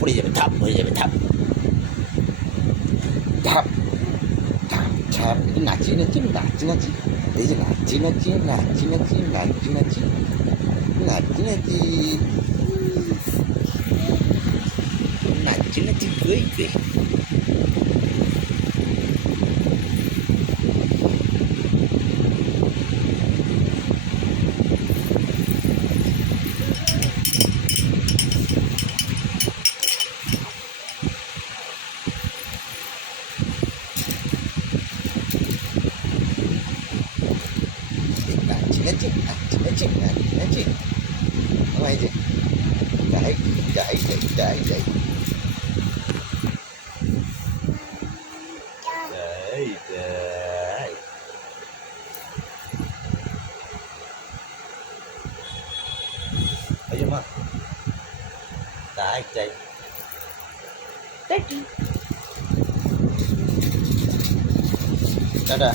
পড়ে যাবে ধাপ পড়ে যাবে ধাপ ধাপ ধাপ ধাপ নাচি নাচি নাচি নাচি এই যে নাচি নাচি নাচি নাচি নাচি নাচি নাচি নাচি নাচি নাচি গই গই নাচি নাচি নাচি নাচি নাচি এই যে যাই যাই যাই যাই যাই যাই যাই এই যে মা যাই যাই টাটা